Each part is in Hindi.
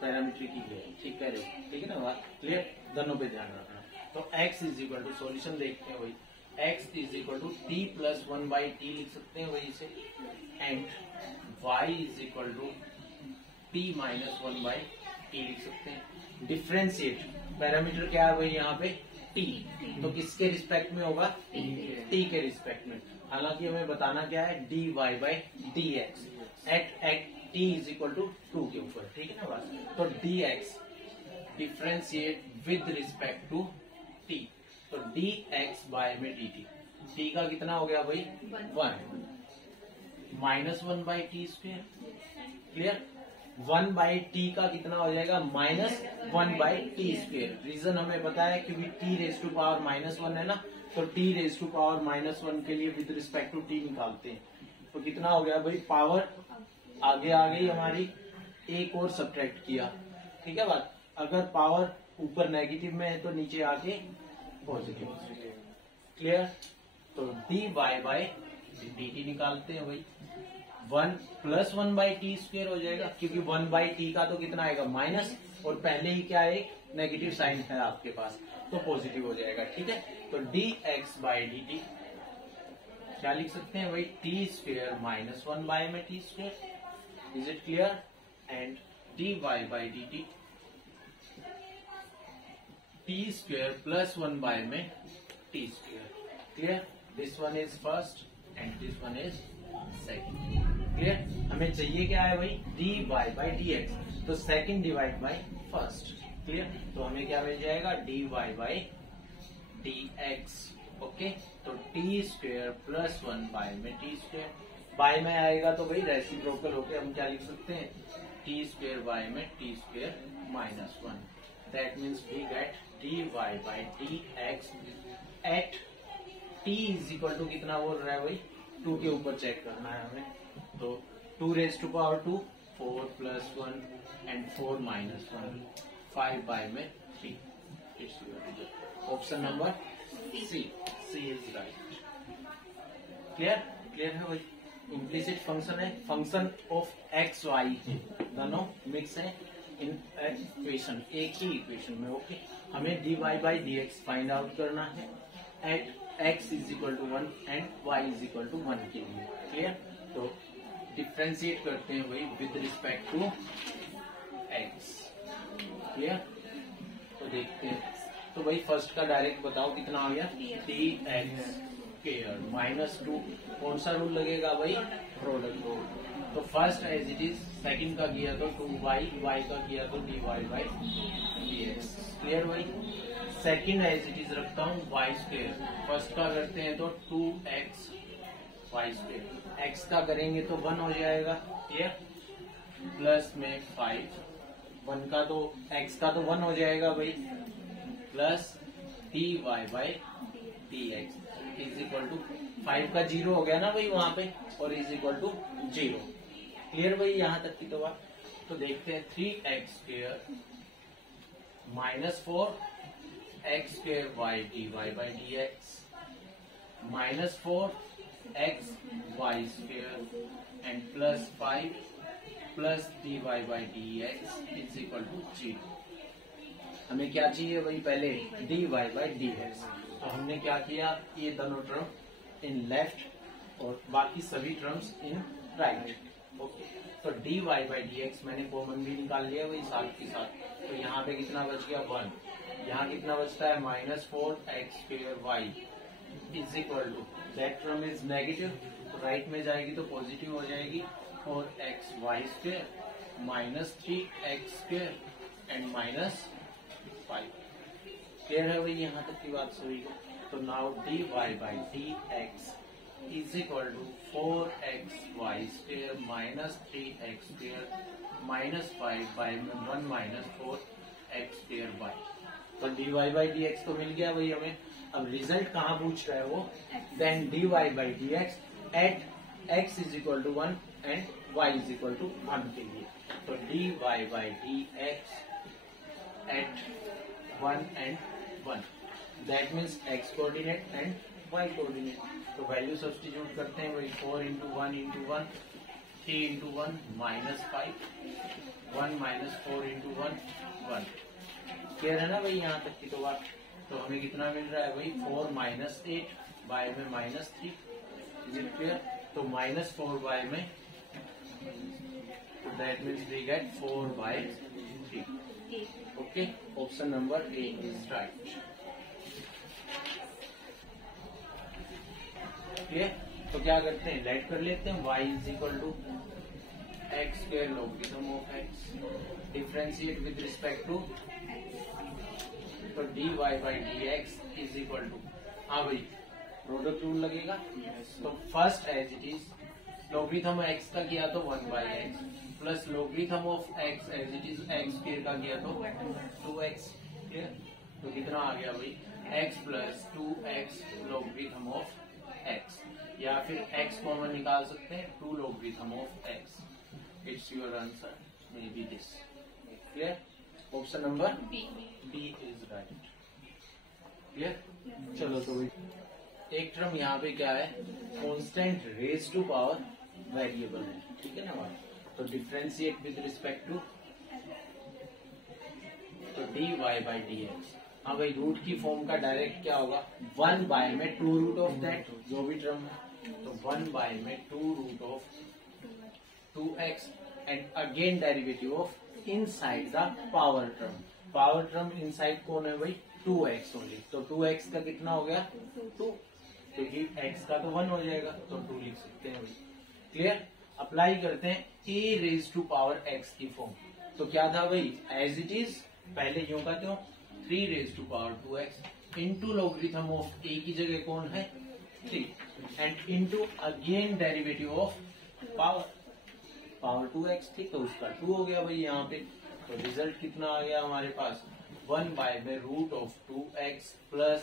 पैरामीटर की वैल्यू, ठीक कह रहे हो, ठीक है ना बात क्लियर, दोनों पे ध्यान रखना। तो x is equal to, solution देखते हैं वही, x इज इक्वल टू टी प्लस 1/t लिख सकते हैं वही से, and y is equal to t minus 1/t लिख सकते हैं। डिफ्रेंशिएट, पैरामीटर क्या है भाई यहाँ पे t, तो किसके रिस्पेक्ट में होगा, t के रिस्पेक्ट में। हालांकि हमें बताना क्या है, dy by D X at t is equal to 2 के ऊपर, ठीक है ना बात। तो dx differentiate with respect to t, तो dx बाय में dt, t का कितना हो गया भाई 1 minus 1/t square, clear. 1/t का कितना हो जाएगा माइनस 1/t स्क्वायर। रीजन हमें पता है क्योंकि t रेज टू पावर -1 है ना, तो t रेज टू पावर -1 के लिए विद रिस्पेक्ट टू t निकालते हैं, तो कितना हो गया भाई, पावर आगे आ गई हमारी, एक और सब्ट्रैक्ट किया, ठीक है बात। अगर पावर ऊपर नेगेटिव में है तो नीचे आके पॉजिटिव, क्लियर। तो dy बाय dt निकालते हैं भाई, 1 प्लस 1/t स्क्वायर हो जाएगा, क्योंकि 1/t का तो कितना आएगा माइनस, और पहले ही क्या है नेगेटिव साइन है आपके पास, तो पॉजिटिव हो जाएगा, ठीक है। तो dx बाई dt क्या लिख सकते हैं भाई, t स्क्वायर माइनस 1 बाय में t square, is it clear. And dy by dt t square plus 1 by में t square, clear. This one is first and this one is second, clear. हमें चाहिए क्या है भाई, dy बाई dx, तो second divide by first, clear. तो हमें क्या मिल जाएगा, dy बाई dx, ओके। तो t स्क्वायर प्लस 1 बाय में t स्क्वायर, बाय में आएगा तो भाई रेसिप्रोकल होके हम क्या लिख सकते हैं, t स्क्वायर बाय में t square minus 1, that means we get dy by dx at t is equal to कितना बोल रहा है भाई, 2 के ऊपर चेक करना है हमें, तो 2 raise to power 2, 4 plus 1 and 4 minus 1, 5 by में 3, it's your result. Option number C is right, clear, clear है भाई। इम्प्लिसिट फंक्शन है, फंक्शन ऑफ एक्स वाई दोनों मिक्स है इन इक्वेशन, एक ही इक्वेशन में, ओके। हमें dy by dx find out करना है at x is equal to 1 and y is equal to 1 के लिए, क्लियर। तो डिफ्रेंशिएट करते हैं वही with respect to x, clear. तो देखते हैं, तो भाई फर्स्ट का डायरेक्ट बताओ कितना आ गया, dx स्क्वायर माइनस 2, कौन सा रूल लगेगा भाई, प्रोडक्ट रूल। तो first as it is, second का किया तो 2y, y का किया तो dy बाई dx, क्लियर भाई। सेकंड एज इट इज रखता हूँ y स्क्वायर, फर्स्ट का करते हैं तो 2x y स्क्वायर, x का करेंगे तो 1 हो जाएगा, क्लियर, प्लस में 5, 1 का तो x का तो 1 हो जाएगा भाई, plus dy by dx is equal to 5 का 0 हो गया ना भाई वहां पे, और इज इक्वल टू 0, क्लियर भाई यहाँ तक की तो बात। तो देखते हैं 3x square minus 4x square by dy by dx minus 4x y square and plus 5 plus dy by dx is equal to 0। हमें क्या चाहिए भाई, पहले dy बाई dx, तो हमने क्या किया, ये दोनों टर्म इन लेफ्ट और बाकी सभी टर्म्स इन राइट, ओके। तो dy बाई dx मैंने कॉमन भी निकाल लिया वही साथ के साथ, तो यहाँ पे कितना बच गया 1, यहाँ कितना बचता है minus 4x square y is equal to, that term is negative, तो राइट में जाएगी तो पॉजिटिव हो जाएगी, और xy square minus 3x square and minus 5, clear है भाई यहाँ तक की बात सभी को। तो now dy by dx is equal to 4xy square minus 3x square minus 5 by में 1 माइनस 4x स्क्वायर बाई, तो dy बाई dx तो मिल गया भाई हमें। अब रिजल्ट कहाँ पूछ रहा है वो, then dy by dx at x is equal to 1 and y is equal to 1 के लिए, तो dy by dx at 1 and 1, that means x coordinate and y coordinate. तो वैल्यू सब्स्टिट्यूट करते हैं वही, 4 into 1 into 1, 3 into 1 minus 5, 1 minus 4 into 1 1। Clear है ना भाई यहाँ तक की तो बात। तो हमें कितना मिल रहा है भाई 4 माइनस 8 बाय में माइनस 3। Is it clear? तो माइनस 4 बाय में, तो that means we get 4 by 3। Okay, option number A is right. Clear? तो क्या करते हैं, लेट कर लेते हैं y is equal to X square logarithm of X, differentiate with respect to, तो dy by D x is equal to, हाँ भाई प्रोडक्ट रूल लगेगा। तो first as it is logarithm X का किया तो 1 by X plus logarithm of X as it is X square का किया तो 2x। क्लियर? तो कितना आ गया भाई x plus 2x logarithm of x, या फिर x कॉमन निकाल सकते हैं 2 logarithm of x। It's your answer may B this. Clear? Option number B is right. Clear? चलो तो भाई एक टर्म यहाँ पे क्या है, constant raise to power variable है, ठीक है ना भाई। तो डिफरेंशिएट विद रिस्पेक्ट टू, तो dy बाई डी एक्स, हाँ भाई रूट की फॉर्म का डायरेक्ट क्या होगा 1 बाय में 2 रूट ऑफ दैट जो भी टर्म है, तो 1 बाय में 2 root of 2x and again derivative of inside the power term. Power term inside कौन है भाई 2x ओनली, तो 2x का कितना हो गया 2, क्योंकि x का तो 1 हो जाएगा तो 2 लिख सकते हैं भाई। क्लियर? अप्लाई करते हैं a raise to power x की फॉर्म। तो क्या था भाई एज इट इज पहले यूं का त्यों 3 raise to power 2x into logarithm of a की जगह कौन है 3 and into again derivative of power 2x थी, तो उसका 2 हो गया भाई यहाँ पे। तो रिजल्ट कितना आ गया हमारे पास 1 बाय में root of 2x plus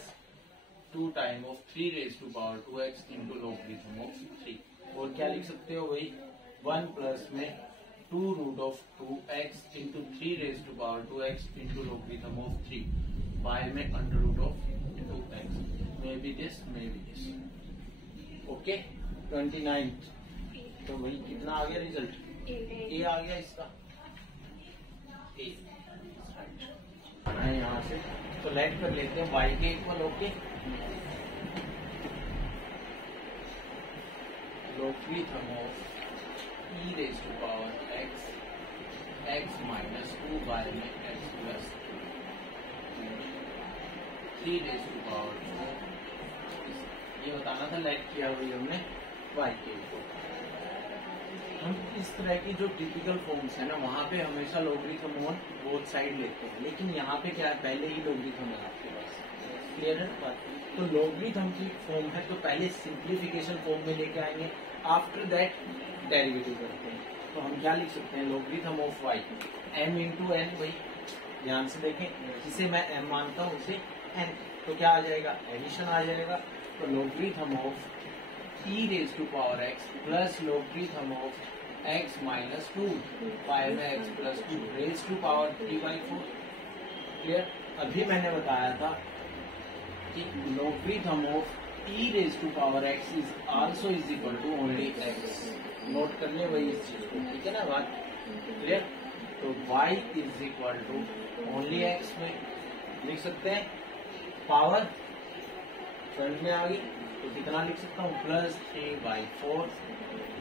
2 time of 3 raise to power 2x into logarithm of 3। और क्या लिख सकते हो भाई 1 प्लस में 2 root of 2x into 3 raise to power 2x into logarithm of 3 by में under root of 2x। May be this, may be this. Okay, 29। तो भाई कितना आ गया रिजल्ट ए आ गया इसका ए। यहाँ से तो लेट कर लेते हैं y के equal. Okay, logarithm of e raise to power x minus 2 by में x plus 3 raise to power 4। ये बताना था लेट किया हुई हमने y के इक्वल। हम इस तरह की जो टिपिकल फॉर्म्स है ना वहाँ पे हमेशा लॉगरिथम ऑन बोथ साइड लेते हैं, लेकिन यहाँ पे क्या है पहले ही लॉगरिथम है आपके पास। क्लियर है? तो लॉगरिथम की फॉर्म है तो पहले सिंप्लीफिकेशन फॉर्म में लेके आएंगे, आफ्टर दैट डेरिवेटिव करते हैं। तो हम क्या लिख सकते हैं logarithm of y m into n. भाई ध्यान से देखें, जिसे मैं m मानता हूँ उसे n, तो क्या आ जाएगा एडिशन आ जाएगा। तो logarithm of e raise to power x plus logarithm of x minus 2 by में x plus 2 raise to power 3/4। Clear? अभी मैंने बताया था कि logarithm of e raise to power x is also is equal to only x। Note कर ले वही इस चीज को, ठीक है ना बात? क्लियर? तो y is equal to only x में लिख सकते हैं, पावर फ्रंट में आ गई तो कितना लिख सकता हूँ plus 3/4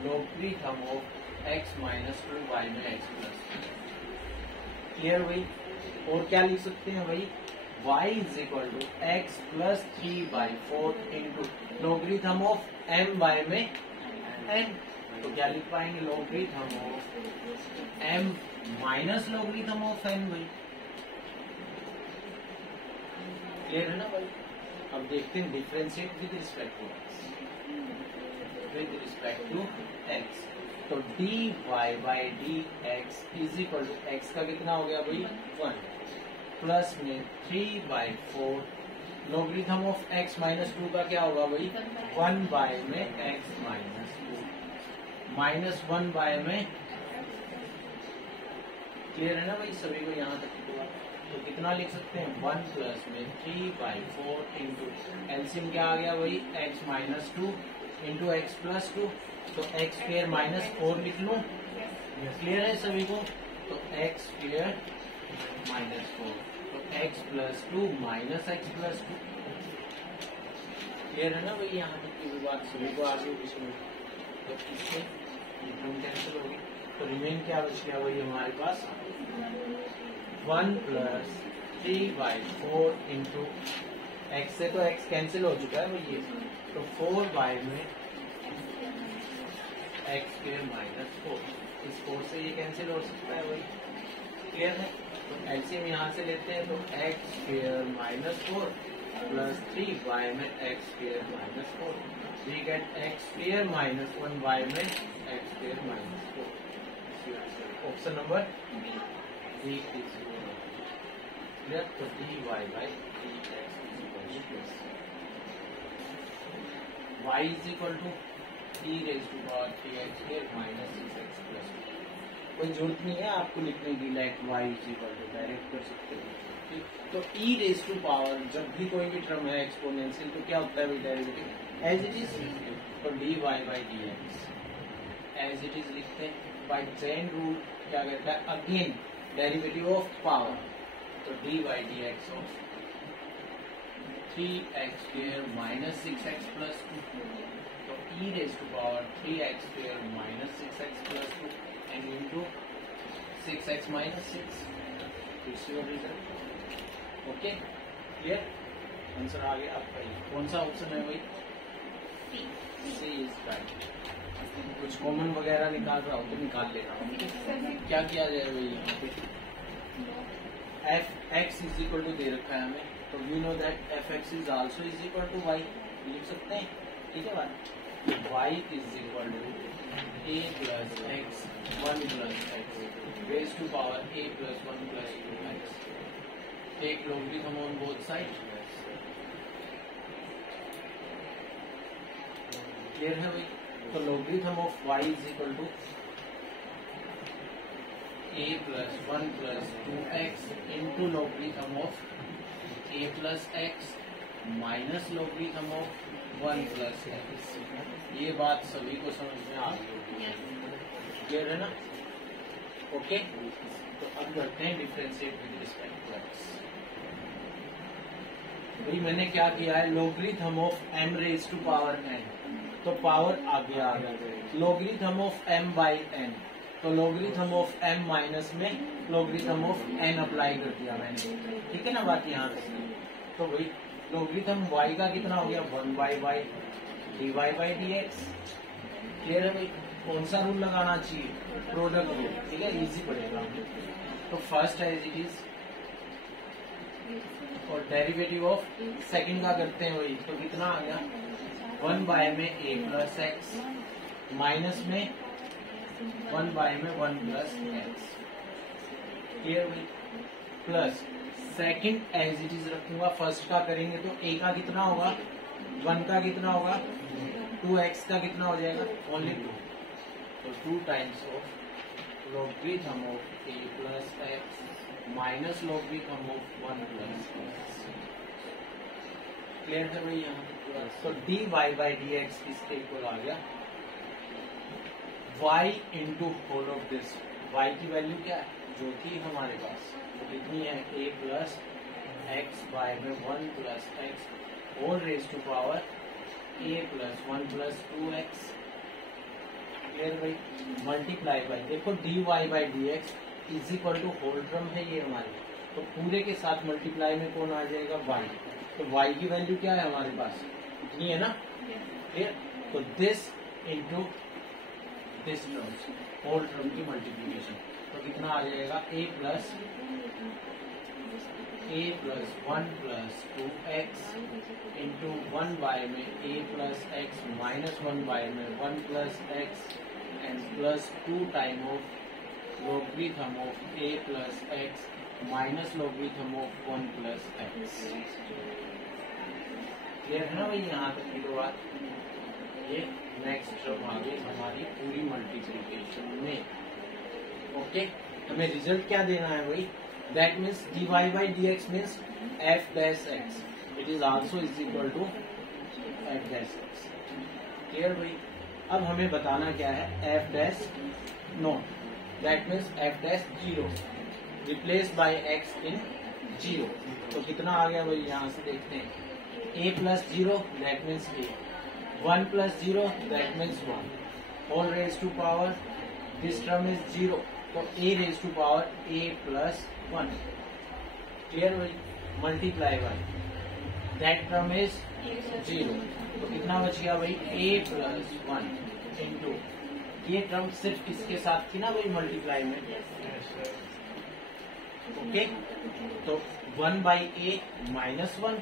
logarithm of x minus 2 by में x प्लस। क्लियर भाई? और क्या लिख सकते हैं भाई y is equal to x plus 3/4 into logarithm of m by में n। तो क्या लिख पाएंगे logarithm of m minus logarithm of n। भाई क्लियर है ना भाई? अब देखते हैं differentiate with respect to x, with respect to x। तो dy by D x is equal to x का कितना हो गया भाई 1 प्लस में 3/4 लॉगरिथम ऑफ x माइनस 2 का क्या होगा भाई 1 बाय में x माइनस 2 माइनस 1 बाय में। क्लियर है ना भाई सभी को यहाँ तक? तो कितना लिख सकते हैं 1 प्लस में 3/4 इंटू एलसीएम क्या आ गया भाई x minus 2 into x plus 2, तो x स्क्वायर माइनस 4 लिख लूं। क्लियर है सभी को? तो एक्स स्क्वायर माइनस 4, तो x plus 2 minus x plus 2। Clear है ना भाई, यहाँ तक की बात सभी को आगे होगी समझ। तो इससे टर्म कैंसिल होगी, तो रिमेन क्या बच गया वही हमारे पास 1 प्लस 3/4 इंटू एक्स से तो एक्स कैंसिल हो चुका है वही, तो 4 में एक्स स्क्वायर माइनस 4, इस 4 से ये कैंसिल हो सकता है वही। क्लियर है, तो एलसीएम यहाँ से लेते हैं, तो x square minus 4 plus 3y में x square minus 4, we get x square minus 1y में x square minus 4। Option number B is clear. तो dy by dx y is equal to e raise to power 3x square minus 6x plus 2। कोई जरूरत नहीं है आपको लिखने की, like y is equal to direct कर सकते हो। तो e रेज़ टू पावर जब भी कोई भी टर्म है एक्सपोनेंशियल तो क्या होता है भाई डेरिवेटिव एज इट इज, तो dy by dx as it is लिखते हैं। बाय चेन रूल क्या कहता है, अगेन डेरिवेटिव ऑफ पावर, तो dy by dx of 3x square minus 6x plus 2, तो e raise to power 3x square minus 6x plus 2 and into 6x minus 6, okay clear. Answer आ गया आपका, कौन सा ऑप्शन है भाई, सी इज राइट। कुछ कॉमन वगैरह निकाल रहा हूँ तो निकाल ले रहा हूँ। क्या किया जाए भाई, यहाँ पे F X is equal to दे रखा है हमें, तो we know that F X is also is equal to Y, लिख सकते हैं, ठीक है बात। Y is equal to A plus X 1 plus X raise to power A plus 1 plus 2x, take logarithm on both sides। Clear है भाई, तो logarithm of y is equal to a plus 1 plus 2x into logarithm of a plus x minus logarithm of 1 plus x। ये बात सभी को समझ में आ गई होगी, क्लियर है ना, ओके। तो अब करते हैं differentiate with respect to x। भाई मैंने क्या किया है, logarithm of m raise to power n, तो पावर आगे आ गया, logarithm of m by n, तो logarithm of m माइनस में logarithm of n अप्लाई कर दिया मैंने, ठीक है ना बात यहाँ से। तो भाई logarithm y का कितना हो गया 1 by y dy by dx। Clear है भाई, कौन सा रूल लगाना चाहिए, प्रोडक्ट रूल, ठीक है, इजी पड़ेगा। तो फर्स्ट है एज इट इज, और डेरिवेटिव ऑफ सेकंड का करते हैं वही, तो कितना आ गया 1 बाय में a प्लस एक्स माइनस में 1 बाय में 1 प्लस एक्स। क्लियर भाई, plus second as it is रखूंगा, फर्स्ट का करेंगे तो a का कितना होगा 1 का कितना होगा 2x का कितना हो जाएगा ओनली 2, तो 2 times of logarithm of a plus x minus logarithm of 1 plus x. Clear है भाई यहाँ, तो dy बाई dx इसके इक्वल आ गया y into whole of this, y की वैल्यू क्या है जो थी हमारे पास, तो कितनी है a प्लस एक्स बाय में 1 plus x whole raise to power a plus 1 plus 2x। Clear भाई, मल्टीप्लाई बाई, देखो dy by dx is equal to whole term है ये हमारी, तो पूरे के साथ मल्टीप्लाई में कौन आ जाएगा y, तो y की वैल्यू क्या है हमारे पास इतनी है ना, क्लियर। तो this into this terms, whole term की मल्टीप्लीकेशन, तो कितना आ जाएगा a plus 1 plus 2x into 1 by में a plus x minus 1 by में 1 plus x and plus 2 time of logarithm of a plus x minus logarithm of 1 plus x. Clear है ना भाई यहाँ तक की तो बात। ये नेक्स्ट टर्म आ गई हमारी पूरी मल्टीप्लीकेशन में, ओके। हमें रिजल्ट क्या देना है भाई, that means dy by dx means f dash x, it is also is equal to f dash x। Clear भाई, अब हमें बताना क्या है f dash not, that means F dash 0 replace by X in 0। तो कितना आ गया भाई यहाँ से देखते हैं, a plus 0 that means a, 1 plus 0 that means 1, whole raise to power this term is 0, तो a raise to power a plus 1। Clear भाई, multiply by that term is 0, तो कितना बच गया भाई a प्लस 1 इंटू, ये टर्म सिर्फ इसके साथ थी ना भाई मल्टीप्लाई में, ओके तो 1 by a minus 1,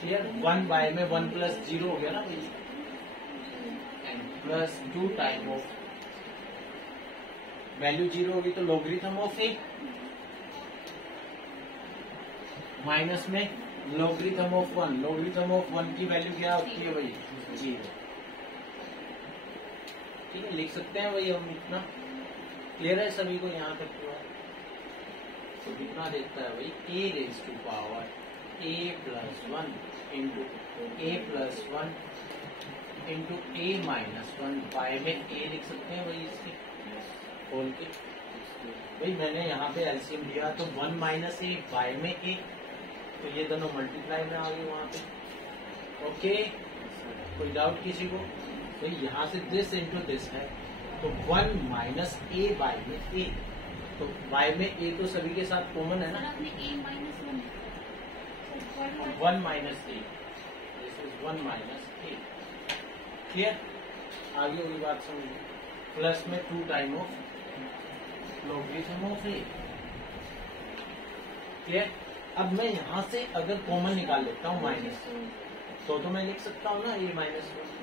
clear, 1 by में 1 प्लस 0 हो गया ना भाई, and plus 2 time of value 0 होगी तो लोगरिथम ऑफ a, माइनस में लोगरिथम ऑफ 1, लोगरिथम ऑफ 1 की वैल्यू क्या होती है भाई 0। ठीक है, लिख सकते हैं भाई हम इतना, क्लियर है सभी को यहाँ तक हुआ? तो कितना देखता है भाई a raise to power a plus 1 into a plus 1 into a minus 1 by में a लिख सकते हैं भाई इसके खोल के। भाई मैंने यहाँ पे एलसीएम लिया तो 1 माइनस a बाय में a, तो ये दोनों मल्टीप्लाई में आ गए वहां पे, ओके कोई डाउट किसी को? तो यहाँ से दिस इंटू दिस है, तो 1 माइनस a बाय में a, तो बाय में a तो सभी के साथ कॉमन है ना, 1 minus a, this is 1 minus a, clear? आगे वाली बात समझिए, प्लस में 2 time of logarithm of a, clear? अब मैं यहाँ से अगर कॉमन निकाल लेता हूँ माइनस, तो मैं लिख सकता हूँ ना a माइनस 1,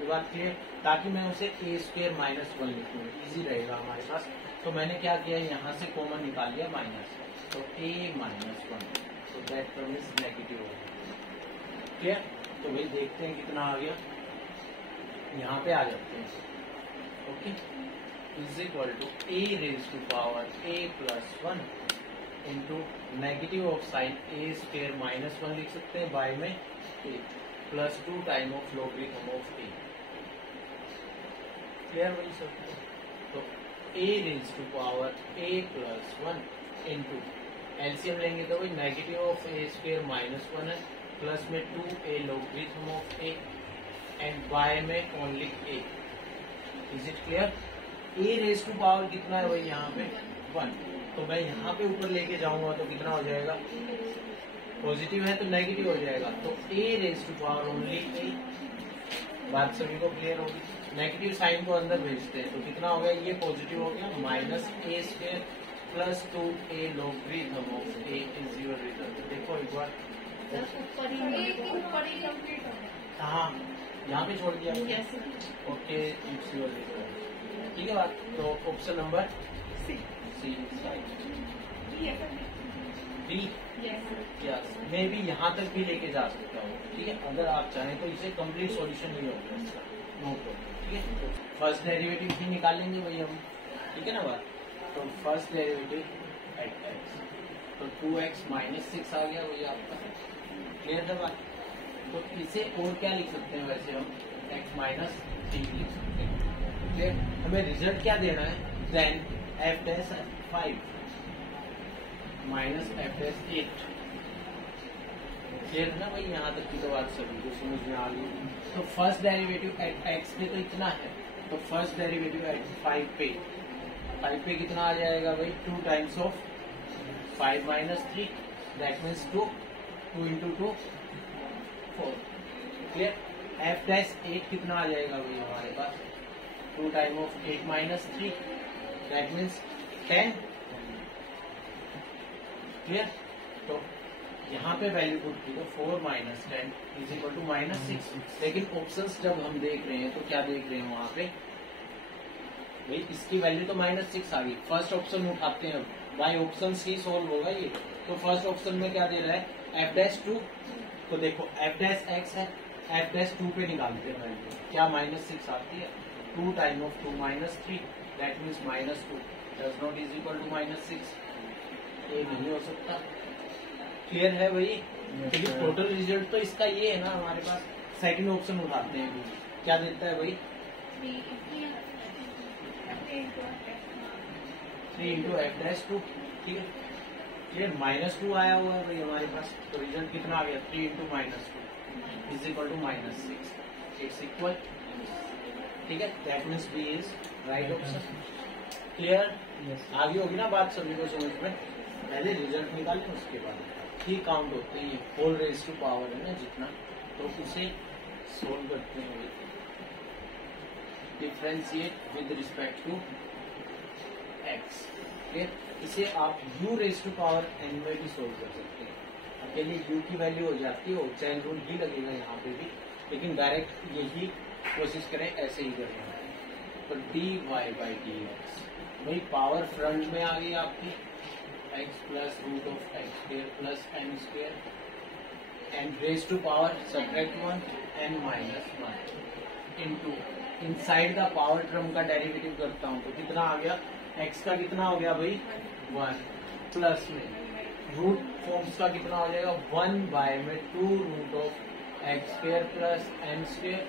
ये बात क्लियर, ताकि मैं उसे a स्क्वायर माइनस 1 लिखूँ, इजी रहेगा हमारे पास। तो मैंने क्या किया, यहाँ से कॉमन निकाल लिया माइनस, तो a माइनस 1, तो दैट टर्म इज नेगेटिव हो गया, क्लियर? तो भाई देखते हैं कितना आ गया, यहाँ पे आ जाते हैं, okay, is equal to a raise to power a plus 1 into negative of sign a square minus 1 लिख सकते हैं बाय में a plus 2 time of logarithm of a, clear भाई सब? तो a raise to power a plus 1 into LCM लेंगे तो भाई negative of a square minus 1 है, प्लस में 2a logarithm of a and by में only a, is it clear? a raise to power कितना है भाई यहाँ पे 1, तो मैं यहाँ पे ऊपर लेके जाऊंगा तो कितना हो जाएगा, पॉजिटिव है तो नेगेटिव हो जाएगा, तो a raise to power only a, बात सभी को क्लियर होगी? नेगेटिव साइन को अंदर भेजते हैं, तो कितना हो गया, ये पॉजिटिव हो गया, minus a square plus 2a logarithm of a is your result. देखो एक बार, हाँ यहाँ पे छोड़ दिया, ओके इट्स योर रिजल्ट, ठीक है बात? तो option number C B, yes, मैं भी यहाँ तक भी लेके जा सकता हूँ, ठीक है? अगर आप चाहें तो इसे कंप्लीट सॉल्यूशन नहीं होगा इसका, नो प्रॉब्लम, ठीक है? तो फर्स्ट डेरिवेटिव भी निकालेंगे भाई हम, ठीक है ना बात? तो फर्स्ट डेरिवेटिव एट एक्स, तो 2x माइनस 6 आ गया वही आपका, क्लियर है बात? तो इसे और क्या लिख सकते हैं वैसे हम, x माइनस 3 लिख सकते हैं, क्लियर? हमें रिजल्ट क्या देना है, then f dash 5 minus f dash 8, clear है ना भाई? यहाँ तक की तो बात सभी को समझ में आ गई। तो फर्स्ट डेरिवेटिव एट एक्स पे तो इतना है, तो फर्स्ट डेरिवेटिव एट 5 पे कितना आ जाएगा भाई, 2 times of 5 minus 3 that means 2 into 2 4, clear? F dash 8 कितना आ जाएगा भाई हमारे पास, 2 time of 8 minus 3 that means 10, clear? तो यहाँ पे वैल्यू पुट की तो 4 minus 10 is equal to minus 6, लेकिन ऑप्शंस जब हम देख रहे हैं तो क्या देख रहे हैं वहां पे भाई, इसकी वैल्यू तो माइनस 6 आ गई, फर्स्ट ऑप्शन उठाते हैं बाय ऑप्शन ही सोल्व होगा ये। तो फर्स्ट ऑप्शन में क्या दे रहा है, एफ डैश 2, तो देखो एफ डैश एक्स है, एफ डैश 2 पे निकालते हैं वैल्यू, क्या माइनस 6 आती है, 2 time of 2 minus 3 that means minus 2 does not is equal to minus 6, ये नहीं हो सकता, क्लियर है भाई? क्योंकि टोटल रिजल्ट तो इसका ये है ना हमारे पास। सेकंड ऑप्शन उठाते हैं, क्या देता है भाई, 3 इंटू एफ डैश 2, ठीक है। ये -2 आया हुआ है भाई हमारे पास, तो रिजल्ट कितना आ गया 3 into -2 is equal to -6, it's equal, ठीक है। That means B is right option. Clear? आगे होगी ना बात सभी को समझ में। पहले रिजल्ट निकालें उसके बाद ही काउंट होते हैं, ये होल रेज टू पावर है ना जितना, तो उसे सोल्व करते हैं। Differentiate with respect to x, ठीक, इसे आप u raise to power n में भी सोल्व कर सकते हैं। अकेले u की वैल्यू हो जाती है, चैन रूल ही लगेगा यहाँ पे भी, लेकिन डायरेक्ट यही कोशिश करें, ऐसे ही करें। तो dy बाई dx, वही पावर फ्रंट में आ गई आपकी x plus root of x square plus M square and raise to power subtract 1 n minus 1 into inside का पावर टर्म का डेरिवेटिव करता हूं तो कितना आ गया, x का कितना हो गया भाई 1 प्लस में रूट फॉर्म्स का कितना हो जाएगा 1 बाय में 2 root of x square plus M square,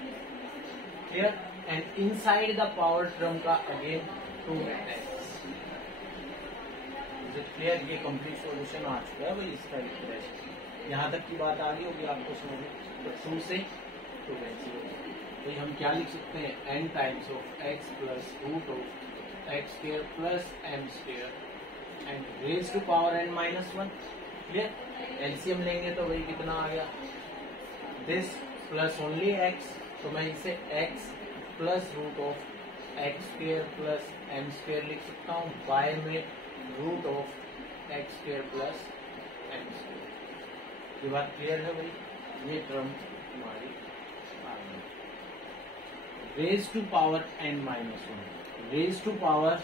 clear. And inside the power term का अगेन 2x, क्लियर। ये कंप्लीट सॉल्यूशन आ चुका है भाई इसका एक्सप्रेशन। यहाँ तक की बात आ गई होगी आपको समझ में। तो 2 से 2x तो हम क्या लिख सकते हैं, n times of x plus root of x square plus M square and raise to power n minus 1, clear. LCM लेंगे तो वही कितना आ गया, दिस प्लस ओनली x, तो मैं इसे x plus root of x square plus M square लिख सकता हूँ, बाय में root of x square plus M square. ये बात क्लियर है भाई, ये टर्म हमारी आ गई। Raise to power n minus 1, raise to power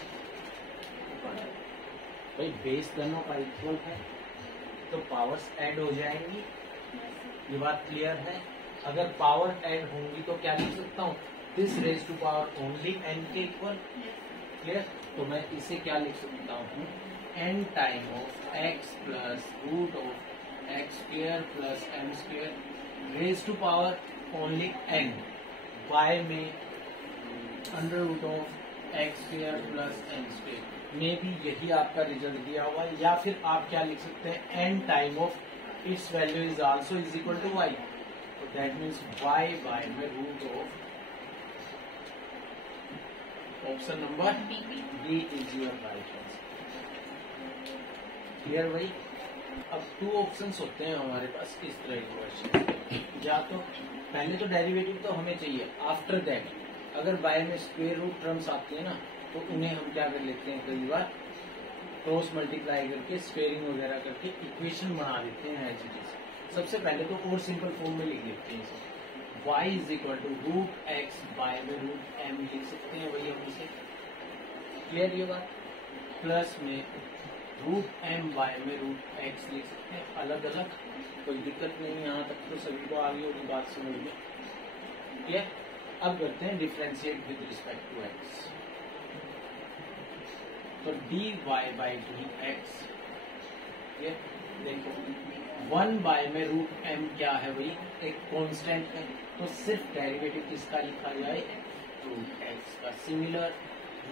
भाई बेस दोनों का इक्वल है तो पावर्स ऐड हो जाएंगी, ये बात क्लियर है। अगर पावर ऐड होंगी तो क्या लिख सकता हूँ, this raise to power only n के इक्वल, क्लियर। तो मैं इसे क्या लिख सकता हूँ, n time of x plus root of x square plus M square raise to power only n by में under root of x square plus M square में भी यही आपका रिजल्ट दिया हुआ है। या फिर आप क्या लिख सकते हैं, n time of its value is also is equal to y, तो दैट मीन्स y बाय में root of, option number B is your right answer, clear भाई। अब 2 ऑप्शंस होते हैं हमारे पास इस तरह के क्वेश्चन, या तो पहले तो डेरिवेटिव तो हमें चाहिए, आफ्टर दैट अगर बाय में स्क्वायर रूट टर्म्स आते हैं ना तो उन्हें हम क्या कर लेते हैं, कई बार क्रॉस मल्टीप्लाई करके स्क्वेयरिंग वगैरह करके इक्वेशन बना देते हैं ऐसी चीज। सबसे पहले तो और सिंपल फॉर्म में लिख लेते हैं इसे, y is equal to root x by में रूट m लिख सकते हैं, वही हम इसे, क्लियर ये बात। प्लस में रूट m बाय में रूट x लिख सकते हैं, अलग अलग, कोई दिक्कत नहीं, यहाँ तक तो सभी को आगे होगी बात समझ में, क्लियर। अब करते हैं differentiate with respect to x, तो dy बाई dx, ये देखो 1 बाय में रूट m क्या है भाई, एक कांस्टेंट है, तो सिर्फ डेरिवेटिव किसका लिखा जाए, रूट x का। सिमिलर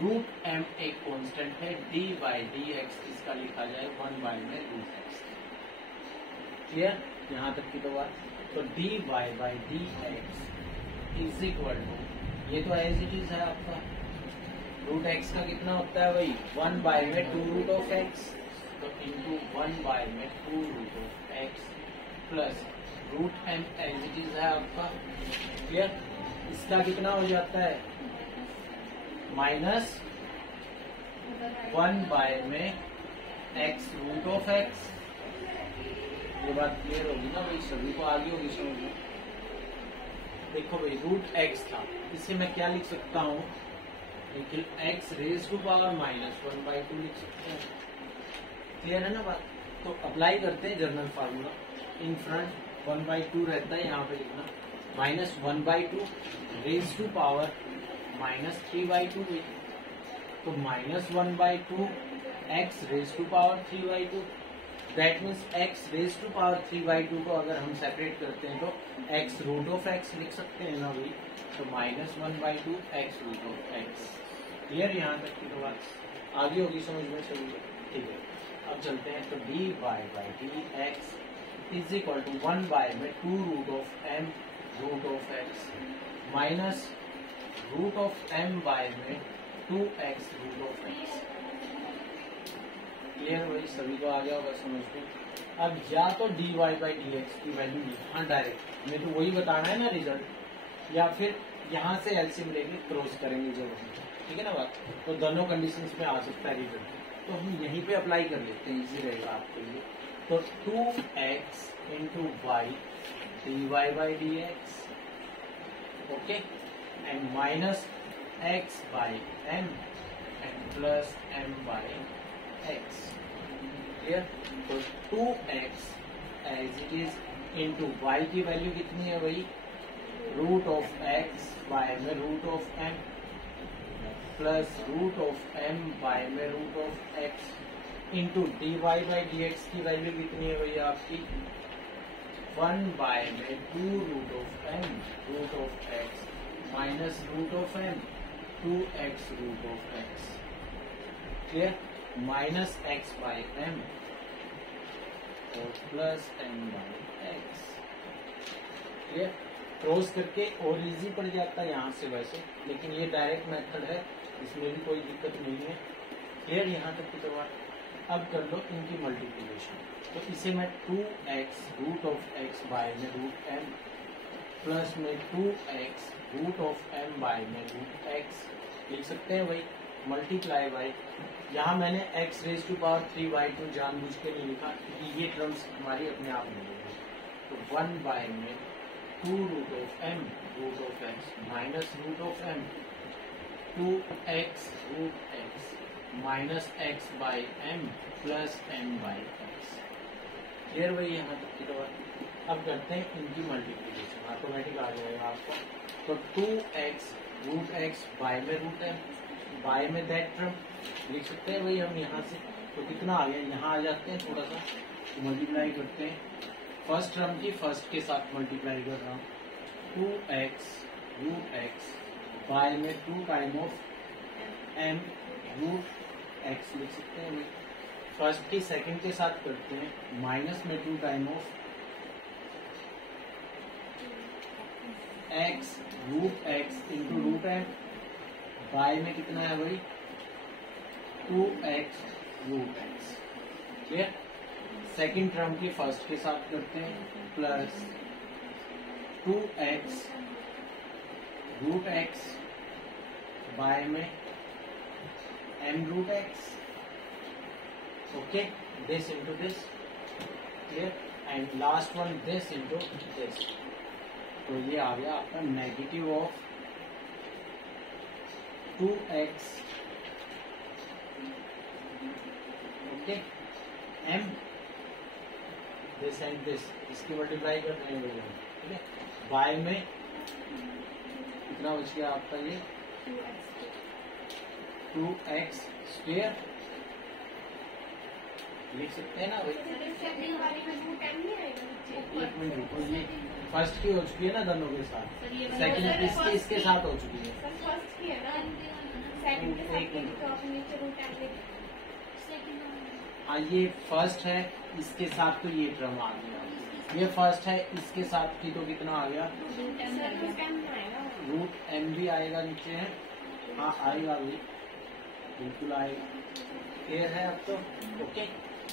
रूट m एक कांस्टेंट है, dy बाई dx इसका लिखा जाए 1 बाय में रूट x, क्लियर। यहाँ तक की तो बात, तो dy by dx is equal to, ये तो एज इट इज है आपका, रूट एक्स का कितना होता है भाई 1 बाय में 2 रूट ऑफ एक्स, तो इंटू 1 बाय में 2 root of x plus root m as it is है आपका, क्लियर। इसका कितना हो जाता है माइनस 1 बाय में एक्स रूट ऑफ एक्स, ये बात क्लियर होगी ना भाई, सभी को आगे होगी समझ में। देखो भाई रूट एक्स था, इसे मैं क्या लिख सकता हूँ, लेकिन x रेज टू पावर -1/2 लिख सकते हैं, क्लियर है ना बात। तो अप्लाई करते हैं जनरल फार्मूला, इन फ्रंट 1/2 रहता है, यहाँ पे लिखना -1/2 रेज टू पावर -3/2, तो -1/2 x raise to power 3/2, that means x raise to power 3/2 को अगर हम सेपरेट करते हैं तो x रूट ऑफ x लिख सकते हैं ना भाई, तो -1/2 x root of x, clear यहाँ तक की तो बात आगे होगी समझ में सभी को, ठीक है। अब चलते हैं तो dy by D x is equal to 1 by में 2 root of m root of x minus root of m by में 2x root of x। Clear भाई, सभी को आ गया होगा समझ में। अब या तो dy बाई डी एक्स की वैल्यू यहाँ डायरेक्ट हमें तो वही बताना है ना रिजल्ट, या फिर यहाँ से एलसीएम लेके क्रॉस करेंगे जब, ठीक है ना बात। तो दोनों कंडीशंस में आ सकता है रिजल्ट, तो हम यहीं पे अप्लाई कर लेते हैं, इजी रहेगा आपके लिए। तो 2x into Y D Y by D X, okay, and minus x by m and plus m by x। Clear. तो 2x as it is into Y की वैल्यू कितनी है भाई, रूट ऑफ x बाय में root of m plus root of m by में root of x into D Y by D X की वैल्यू कितनी है भैया आपकी 1 बाय में 2 root of m root of x minus root of m 2x root of x। Clear. Minus x by m और plus m by x। Clear. Cross करके और इजी पड़ जाता है यहाँ से वैसे, लेकिन ये डायरेक्ट मेथड है, इसमें भी कोई दिक्कत नहीं है। क्लियर यहाँ तक की तो बात। अब कर लो इनकी मल्टीप्लिकेशन, तो इसे मैं 2x root of x by में रूट m प्लस में 2x root of m by में रूट x लिख सकते हैं भाई, मल्टीप्लाई बाय, यहाँ मैंने x रेज टू पावर 3/2 जानबूझ के नहीं लिखा क्योंकि ये टर्म्स हमारी अपने आप मिलेगी। तो 1 बाय में 2 root of m root of x minus root of m 2x root x minus x by m plus m by x। Clear भाई यहाँ तक की बात। अब करते हैं इनकी मल्टीप्लिकेशन, ऑटोमेटिक आ जाएगा आपको। तो 2x रूट x बाय में रूट m बाय में दैट टर्म लिख सकते हैं भाई हम यहाँ से। तो कितना आ गया, यहाँ आ जाते हैं थोड़ा सा, तो मल्टीप्लाई करते हैं। फर्स्ट टर्म की फर्स्ट के साथ मल्टीप्लाई कर रहा हूँ, 2x रूट x बाय में 2 time of m root x लिख सकते हैं। फर्स्ट की सेकंड के साथ करते हैं, माइनस में 2 time of x root x into root m by में कितना है भाई 2x root x। Clear. Second term की फर्स्ट के साथ करते हैं, plus 2x root x by में m root x, okay, this into this. Clear. And last one this into this. तो ये आ गया आपका negative of 2x, okay, m this and this, इसकी मल्टीप्लाई कर रहे हैं भैया, ठीक है। बाय में कितना बच गया आपका ये 2x स्क्वायर लिख सकते हैं ना भाई। एक मिनट रुको, ये फर्स्ट की हो चुकी है ना दोनों के साथ, सेकंड इसके साथ हो चुकी है। हाँ ये फर्स्ट है, इसके साथ तो ये टर्म आ गया, ये फर्स्ट है, इसके साथ की तो कितना आ गया रूट m भी आएगा नीचे है। हाँ आएगा भी, बिल्कुल आएगा। क्लियर है अब तो, ओके।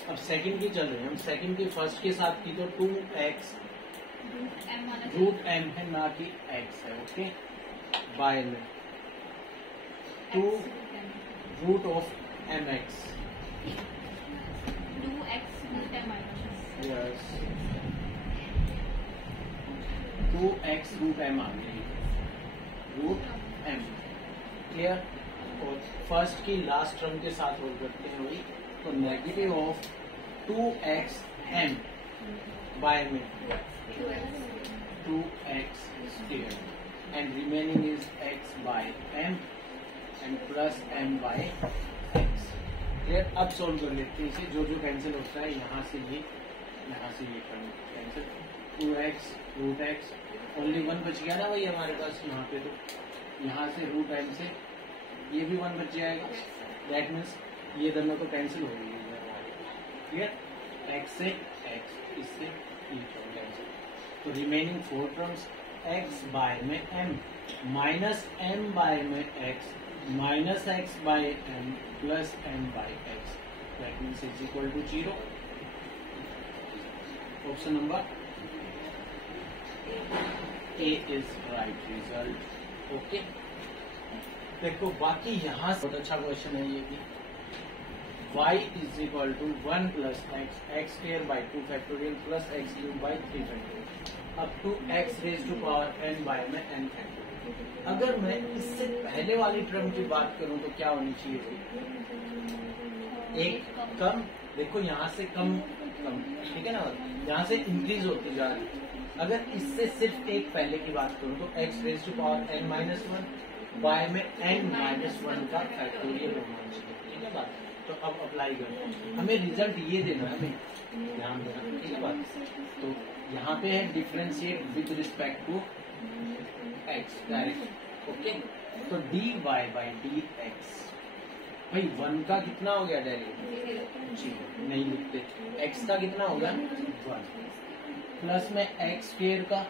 अब सेकंड की चल रही है हम, सेकंड की फर्स्ट के साथ की तो 2x रूट m है ना कि x है, ओके, बाय में 2 root of mx, yes 2x root m आ गई, रूट m। क्लियर। और फर्स्ट की लास्ट टर्म के साथ रोल करते हैं वही, तो negative of 2x m by में 2x square and remaining is x by m and plus m by x। Clear. अब सोल्व कर लेते हैं इसे, जो जो कैंसिल होता है यहाँ से ये cancel, 2x root x, only 1 बच गया ना भाई हमारे पास यहाँ पे, तो यहाँ से रूट m से ये भी 1 बच जाएगा, दैट मीन्स ये दोनों तो कैंसिल हो गई है। क्लियर, x से x, इससे कैंसिल, तो रिमेनिंग 4 टर्म्स x बाय में m माइनस m बाय में x minus x by m plus m by x, that means is equal to 0। Option number A is right result. Okay, देखो बाकी यहाँ से बहुत अच्छा क्वेश्चन है ये कि y is equal to 1 plus x x square by 2 factorial plus x cube by 3 factorial up to x raise to power n by में n फैक्टोरियल। अगर मैं इससे पहले वाली टर्म की बात करूं तो क्या होनी चाहिए, एक कम, देखो यहाँ से कम कम, ठीक है ना, यहाँ से इंक्रीज होती जा रही है। अगर इससे सिर्फ एक पहले की बात करूं तो x raise to power n minus 1 by में n माइनस 1 का फैक्टोरियल होना चाहिए, ठीक है बात। तो अब अप्लाई करते हैं, हमें रिजल्ट ये देना है, हमें ध्यान देना, ठीक है बात। तो यहाँ पे है differentiate with respect to x direct, okay. तो dy बाई dx, भाई 1 का कितना हो गया डायरेक्ट, नहीं लिखते, x का कितना हो गया 1 प्लस में एक्स स्क्वायर का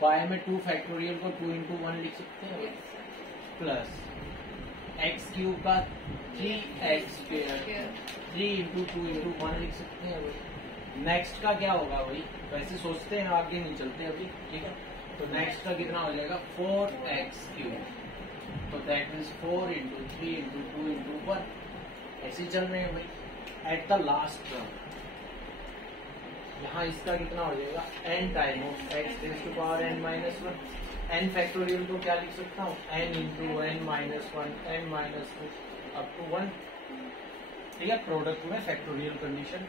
बाय में 2 फैक्टोरियल को 2 इंटू 1 लिख सकते हैं, प्लस एक्स क्यूब का 3x स्क्वायर 3 इंटू 2 इंटू 1 लिख सकते हैं। नेक्स्ट का क्या होगा, वही वैसे सोचते हैं, आगे नहीं चलते अभी, ठीक है। तो नेक्स्ट का कितना हो जाएगा 4x क्यूब, तो that means 4 into 3 into 2 into 1, ऐसे चल रहे हैं भाई। एट द लास्ट टर्म यहाँ इसका कितना हो जाएगा n time of x raise to power n minus 1, n factorial को क्या लिख सकता हूँ n into n minus 1 n minus 2 up to 1, ठीक है। प्रोडक्ट में factorial condition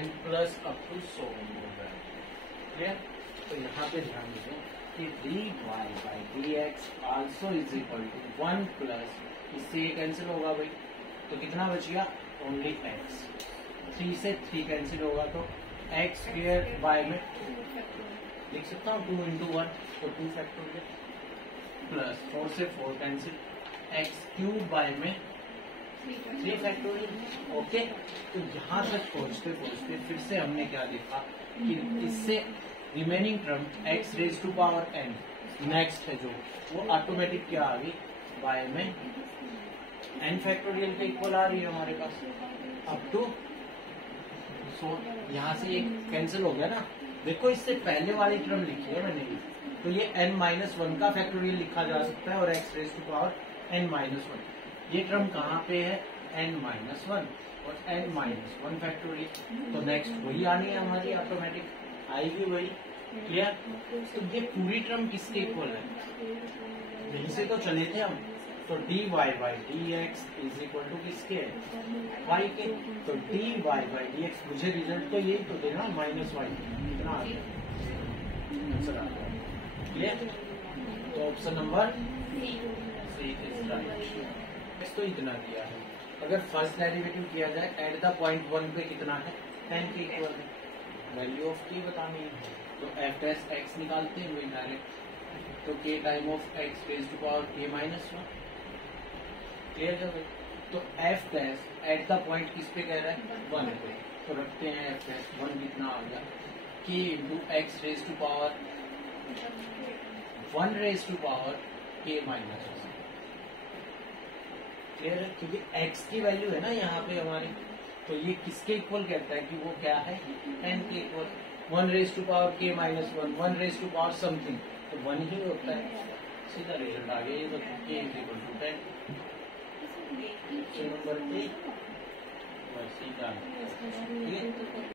n plus up to 100 होगा, क्लियर। तो यहाँ पे ध्यान दीजिए कि dy by dx also is equal to 1 plus, इससे ये कैंसिल होगा भाई, तो कितना बच गया ओनली x, 3 से 3 कैंसिल होगा तो एक्स स्क्वायर बाय में लिख सकता हूँ 2 इंटू 1 तो 2 फैक्टोरियल प्लस 4 से 4 कैंसिल, एक्स क्यूब बाय में 3 फैक्टोरियल, ओके। तो यहाँ तक पहुँचते पहुँचते फिर से हमने क्या देखा कि इससे remaining term x raise to power n next है जो, वो ऑटोमेटिक क्या आ गई बाय में n फैक्टोरियल के इक्वल आ रही है हमारे पास अप टू, सो यहाँ से ये कैंसिल हो गया ना। देखो इससे पहले वाली टर्म लिखी है मैंने, तो ये n माइनस 1 का फैक्टोरियल लिखा जा सकता है और x raise to power n minus 1, ये टर्म कहाँ पे है n माइनस 1 और n माइनस 1 फैक्टोरियल, तो नेक्स्ट वही आनी है हमारी, ऑटोमेटिक आएगी वही, क्लियर। तो ये पूरी टर्म किसके इक्वल है, यहीं से तो चले थे हम, तो dy by dx is equal to किसके y के, तो dy बाई dx, मुझे रिजल्ट तो यही तो देना माइनस y, कितना आ गया आंसर आ गया, क्लियर। तो option number C is right. तो इतना दिया है, अगर फर्स्ट डेरिवेटिव किया जाए एट द पॉइंट 1 पे कितना है 10 के इक्वल है, वैल्यू ऑफ t बतानी है, तो f डैश x निकालते हैं वही डायरेक्ट, तो k time of x raise to power k minus 1, clear है भाई। तो f dash at the point किस पे कह रहा है 1 पे, तो रखते हैं f डैश 1 कितना आ गया k into x raise to power 1 raise to power k minus 1, clear है, क्योंकि x की वैल्यू है ना यहाँ पे हमारी, तो ये किसके इक्वल कहता है कि वो क्या है 10 के equal, 1 raise to power k minus 1 1 raise to power something, तो 1 ही होता है, सीधा रिजल्ट आ गया ये, तो k is equal to 10, option number 3 सीधा, ठीक है।